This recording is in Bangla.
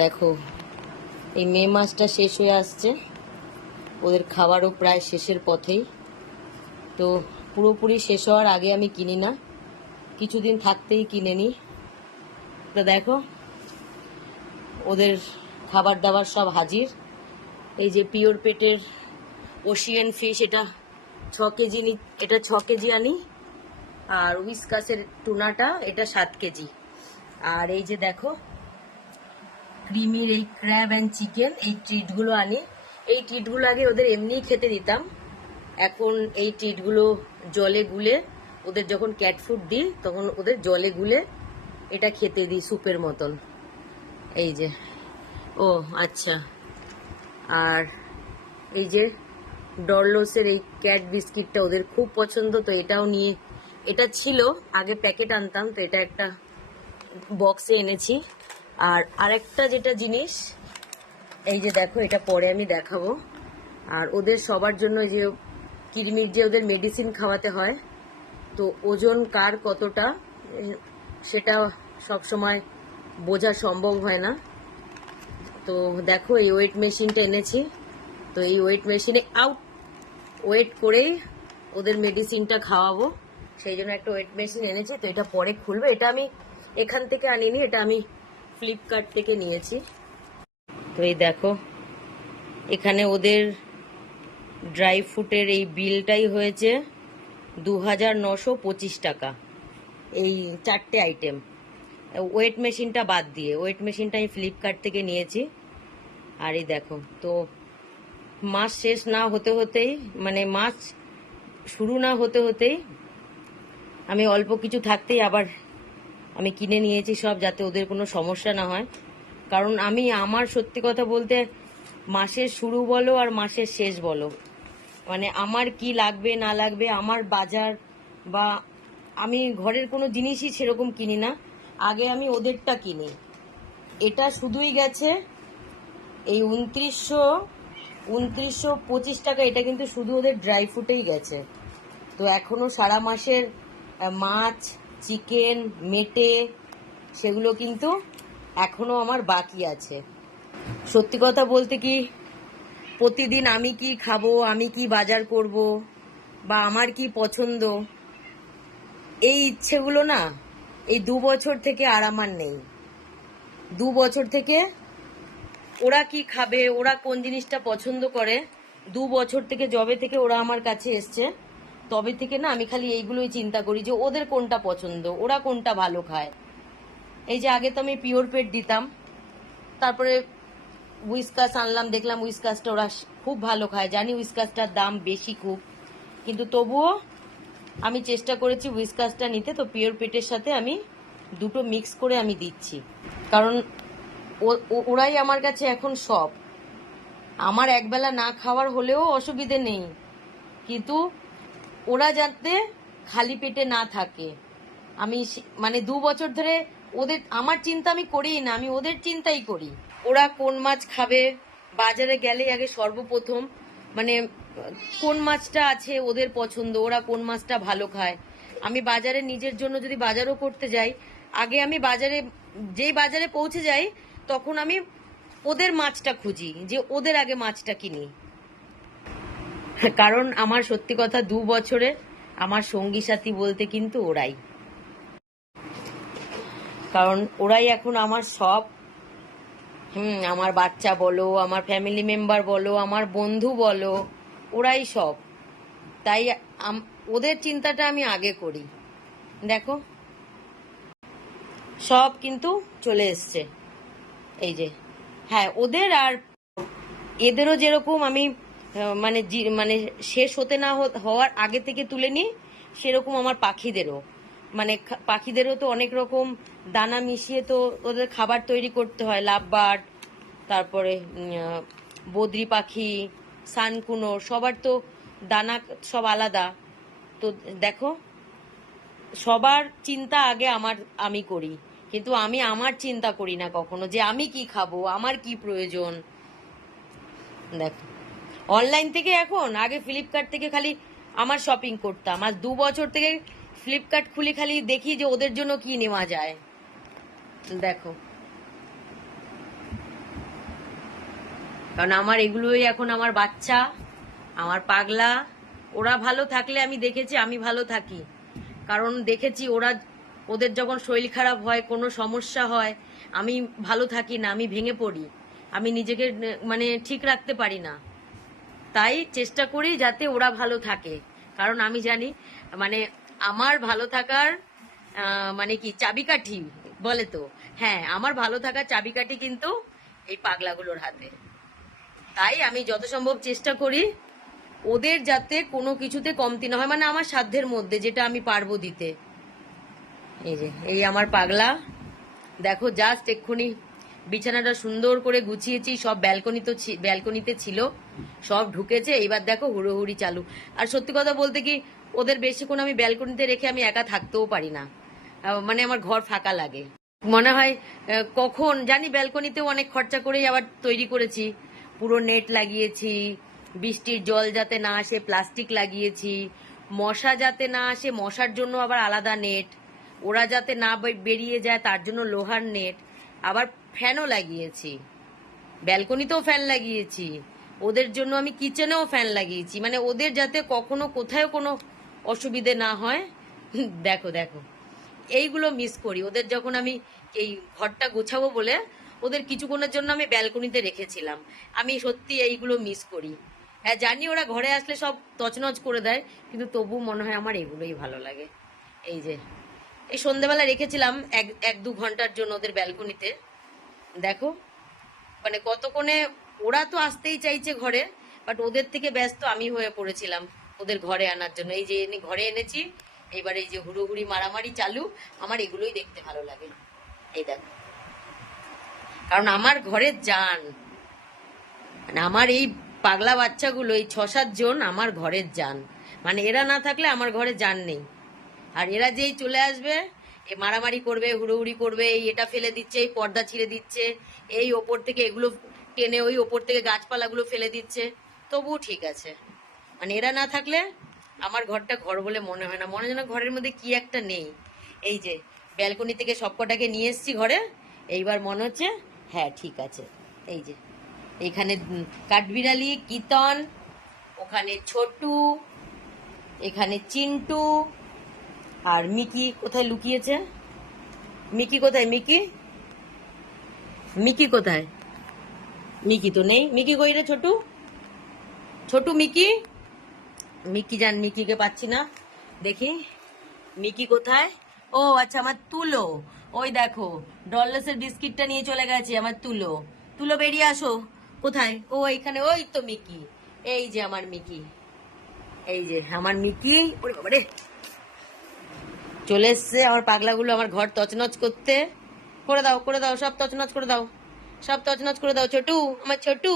দেখো, এই মে মাসটা শেষ হয়ে আসছে, ওদের খাবারও প্রায় শেষের পথেই। তো পুরোপুরি শেষ হওয়ার আগে আমি কিনি না, কিছুদিন থাকতেই কিনে নিই। তো দেখো, ওদের খাবার দাবার সব হাজির। এই যে পিওর পেটের ওশিয়ান ফিশ, এটা 6 কেজি এটা 6 কেজি আনি। আর উইসকাসের টুনাটা এটা 7 কেজি। আর এই যে দেখো, ক্রিমির এই ক্র্যাব অ্যান্ড চিকেন, এই ট্রিটগুলো আনি। এই ট্রিটগুলো আগে ওদের এমনিই খেতে দিতাম, এখন এই ট্রিটগুলো জলে গুলে ওদের যখন ক্যাট ফুড দিই তখন ওদের জলে গুলে এটা খেতে দিই স্যুপের মতন। এই যে, ও আচ্ছা, আর এই যে ডরলোসের এই ক্যাট বিস্কিটটা ওদের খুব পছন্দ, তো এটাও নিয়ে, এটা ছিল আগে প্যাকেট আনতাম, তো এটা একটা বক্সে এনেছি। আর আরেকটা যেটা জিনিস, এই যে দেখো, এটা পরে আমি দেখাবো। আর ওদের সবার জন্য যে কৃমির যে ওদের মেডিসিন খাওয়াতে হয়, তো ওজন কার কতটা সেটা সব সময় বোঝা সম্ভব হয় না। তো দেখো, এই ওয়েট মেশিনটা এনেছি। তো এই ওয়েট মেশিনে ওয়েট করেই ওদের মেডিসিনটা খাওয়াবো, সেই জন্য একটা ওয়েট মেশিন এনেছি। তো এটা পরে খুলবে, এটা আমি এখান থেকে আনিনি, এটা আমি ফ্লিপকার্ট থেকে নিয়েছি। তো এই দেখো, এখানে ওদের ড্রাই ফ্রুটের এই বিলটাই হয়েছে 2925 টাকা, এই 4টে আইটেম, ওয়েট মেশিনটা বাদ দিয়ে। ওয়েট মেশিনটা আমি ফ্লিপকার্ট থেকে নিয়েছি। আর এই দেখো, তো মাস শেষ না হতে হতেই, মানে মাস শুরু না হতে হতেই আমি অল্প কিছু থাকতেই আবার আমি কিনে নিয়েছি সব, যাতে ওদের কোনো সমস্যা না হয়। কারণ আমি আমার সত্যি কথা বলতে, মাসের শুরু বলো আর মাসের শেষ বলো, মানে আমার কি লাগবে না লাগবে, আমার বাজার বা আমি ঘরের কোনো জিনিসই সেরকম কিনি না, আগে আমি ওদেরটা কিনি। এটা শুধুই গেছে এই 2925 টাকা, এটা কিন্তু শুধু ওদের ড্রাই ফ্রুটেই গেছে। তো এখনো সারা মাসের মাছ, চিকেন, মেটে, সেগুলো কিন্তু এখনো আমার বাকি আছে। সত্যি কথা বলতে কি, প্রতিদিন আমি কি খাবো, আমি কি বাজার করব, বা আমার কি পছন্দ, এই ইচ্ছেগুলো না এই 2 বছর থেকে আর আমার নেই। 2 বছর থেকে ওরা কি খাবে, ওরা কোন জিনিসটা পছন্দ করে, 2 বছর থেকে, যবে থেকে ওরা আমার কাছে এসছে তবে থেকে না আমি খালি এইগুলোই চিন্তা করি যে ওদের কোনটা পছন্দ, ওরা কোনটা ভালো খায়। এই যে আগে তো আমি পিওর পেট দিতাম, তারপরে উইসকাস আনলাম, দেখলাম উইসকাসটা ওরা খুব ভালো খায়। জানি উইসকাসটার দাম বেশি খুব, কিন্তু তবুও আমি চেষ্টা করেছি উইসকাসটা নিতে। তো পিওর পেটের সাথে আমি দুটো মিক্স করে আমি দিচ্ছি, কারণ ওরাই আমার কাছে এখন সব। আমার একবেলা না খাওয়ার হলেও অসুবিধে নেই, কিন্তু ওরা যাতে খালি পেটে না থাকে, আমি মানে 2 বছর ধরে ওদের, আমার চিন্তা আমি করিই না, আমি ওদের চিন্তাই করি। ওরা কোন মাছ খাবে, বাজারে গেলে আগে সর্বপ্রথম মানে কোন মাছটা আছে ওদের পছন্দ, ওরা কোন মাছটা ভালো খায়। আমি বাজারে নিজের জন্য যদি বাজারও করতে যাই, আগে আমি যেই বাজারে পৌঁছে যাই তখন আমি ওদের মাছটা খুঁজি, যে ওদের আগে মাছটা কিনি। কারণ আমার সত্যি কথা, 2 বছরে আমার সঙ্গী সাথী বলতে কিন্তু ওরাই, কারণ ওরাই এখন আমার সব। আমার বাচ্চা বলো, আমার ফ্যামিলি মেম্বার বলো, আমার বন্ধু বলো, ওরাই সব। তাই ওদের চিন্তাটা আমি আগে করি। দেখো, সব কিন্তু চলে এসছে। এই যে, হ্যাঁ, ওদের আর এদেরও যেরকম আমি মানে মানে শেষ হতে না হওয়ার আগে থেকে তুলে নিই, সেরকম আমার পাখিদেরও, মানে পাখিদেরও তো অনেক রকম দানা মিশিয়ে তো ওদের খাবার তৈরি করতে হয়। লাভবার্ড, তারপরে বদ্রি পাখি, সানকুনোর, সবার তো দানা সব আলাদা। তো দেখো, সবার চিন্তা আগে আমি করি, কিন্তু আমি আমার চিন্তা করি না কখনো যে আমি কি খাবো, আমার কি প্রয়োজন। দেখো, অনলাইন থেকে এখন, আগে ফ্লিপকার্ট থেকে খালি আমার শপিং করতাম, আর 2 বছর থেকে ফ্লিপকার্ট খুলে খালি দেখি যে ওদের জন্য কি নেওয়া যায়। দেখো, কারণ আমার এগুলোই এখন আমার বাচ্চা, আমার পাগলা। ওরা ভালো থাকলে আমি দেখেছি আমি ভালো থাকি, কারণ দেখেছি ওদের যখন শরীর খারাপ হয়, কোনো সমস্যা হয়, আমি ভালো থাকি না, আমি ভেঙে পড়ি, আমি নিজেকে মানে ঠিক রাখতে পারি না। তাই চেষ্টা করি যাতে ওরা ভালো থাকে, কারণ আমি জানি মানে আমার ভালো থাকার মানে কি চাবিকাঠি বলে তো, হ্যাঁ আমার ভালো থাকার চাবিকাঠি কিন্তু এই পাগলাগুলোর হাতে। তাই আমি যত সম্ভব চেষ্টা করি ওদের যাতে কোনো কিছুতে কমতি না হয়, মানে আমার সাধ্যের মধ্যে যেটা আমি পারবো দিতে। এই যে এই আমার পাগলা, দেখো জাস্ট এক্ষুনি বিছানাটা সুন্দর করে গুছিয়েছি, সব ব্যালকনিতে ছিল, সব ঢুকেছে, এইবার দেখো হুড়োহুড়ি চালু। আর সত্যি কথা বলতে কি, ওদের বেশিক্ষণ আমি ব্যালকনিতে রেখে আমি একা থাকতেও পারি না, মানে আমার ঘর ফাঁকা লাগে, মনে হয় কখন জানি। ব্যালকনিতেও অনেক খরচা করেই আবার তৈরি করেছি, পুরো নেট লাগিয়েছি, বৃষ্টির জল যাতে না আসে প্লাস্টিক লাগিয়েছি, মশা যাতে না আসে মশার জন্য আবার আলাদা নেট, ওরা যাতে না বেরিয়ে যায় তার জন্য লোহার নেট, আবার ফ্যানও লাগিয়েছি, ব্যালকনিতেও ফ্যান লাগিয়েছি, ওদের জন্য আমি কিচেনেও ফ্যান লাগিয়েছি, মানে ওদের যাতে কখনো কোথাও কোনো অসুবিধে না হয়। দেখো দেখো এইগুলো মিস করি, ওদের যখন আমি এই ঘরটা গোছাবো বলে ওদের কিছুক্ষণের জন্য আমি ব্যালকনিতে রেখেছিলাম, আমি সত্যি এইগুলো মিস করি। হ্যাঁ জানি ওরা ঘরে আসলে সব তছনছ করে দেয়, কিন্তু তবু মনে হয় আমার এগুলোই ভালো লাগে। এই যে এই সন্ধেবেলা রেখেছিলাম এক দু ঘন্টার জন্য ওদের ব্যালকনিতে, দেখো মানে কতক্ষণে ওরা তো আসতেই চাইছে ঘরে, বাট ওদের থেকে ব্যস্ত আমি হয়ে পড়েছিলাম ওদের ঘরে আনার জন্য। এই যে ঘরে এনেছি, এইবার এই যে হুড়োহুড়ি মারামারি চালু, আমার এগুলোই দেখতে ভালো লাগে। এই দেখো, কারণ আমার ঘরের জান, মানে আমার এই পাগলা বাচ্চাগুলো এই 6-7 জন আমার ঘরের জান, মানে এরা না থাকলে আমার ঘরে জান নেই। আর এরা যেই চলে আসবে এ মারামারি করবে, হুড়োহুড়ি করবে, এই এটা ফেলে দিচ্ছে, এই পর্দা ছিঁড়ে দিচ্ছে, এই ওপর থেকে এগুলো টেনে ওই ওপর থেকে গাছপালাগুলো ফেলে দিচ্ছে, তবুও ঠিক আছে। মানে এরা না থাকলে আমার ঘরটা ঘর বলে মনে হয় না, মনে হয় না ঘরের মধ্যে কি একটা নেই। এই যে ব্যালকনি থেকে সবকটাকে নিয়ে এসেছি ঘরে, এইবার মনে হচ্ছে হ্যাঁ ঠিক আছে। এই যে এইখানে কাঠবিড়ালি, কিতন, ওখানে ছোটু, এখানে চিন্টু, আর মিকি কোথায় লুকিয়েছে? মিকি কোথায়? মিকি মিকি কোথায়? মিকি তো নেই, মিকি কই রে ছোটু? ছোটু মিকি, মিকি যান, মিকিকে পাচ্ছি না, দেখি মিকি কোথায়। ও আচ্ছা আমার তুলো, ওই দেখো ডললেসের বিস্কিটটা নিয়ে চলে গেছে আমার তুলো। তুলো বেরিয়ে আসো, কোথায়? ও এখানে, ওই তো মিকি, এই যে আমার মিকি, এই যে আমার মিকি। ওরে বাবা রে, চলে এসছে আমার পাগলাগুলো আমার ঘর তছনছ করতে। করে দাও, করে দাও, সব তছনছ করে দাও, সব তছনছ করে দাও ছোটু, আমার ছোটু।